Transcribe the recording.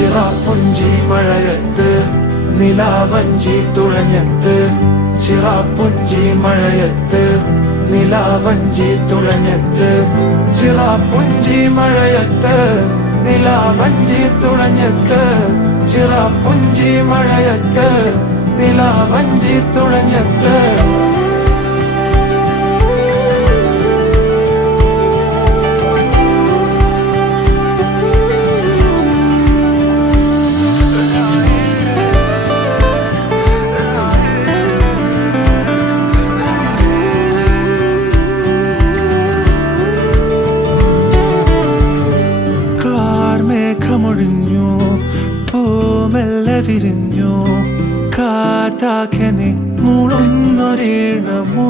ചിറാപ്പുഞ്ചി മഴയത്ത് നിലാവഞ്ചി തുഴഞ്ഞത്ത്, ചിറാപ്പുഞ്ചി മഴയത്ത് നിലാവഞ്ചി തുഴഞ്ഞത്ത്, ചിറാപ്പുഞ്ചി മഴയത്ത് നിലാവഞ്ചി തുഴഞ്ഞത്ത്, ചിറാപ്പുഞ്ചി മഴയത്ത് നിലാവഞ്ചി തുഴഞ്ഞത്ത്. മേഘമൊഴിഞ്ഞു, പൂമെല്ലെ വിരിഞ്ഞു, കാറ്റാകെ നീ മൂളുന്നൊരീണമോ.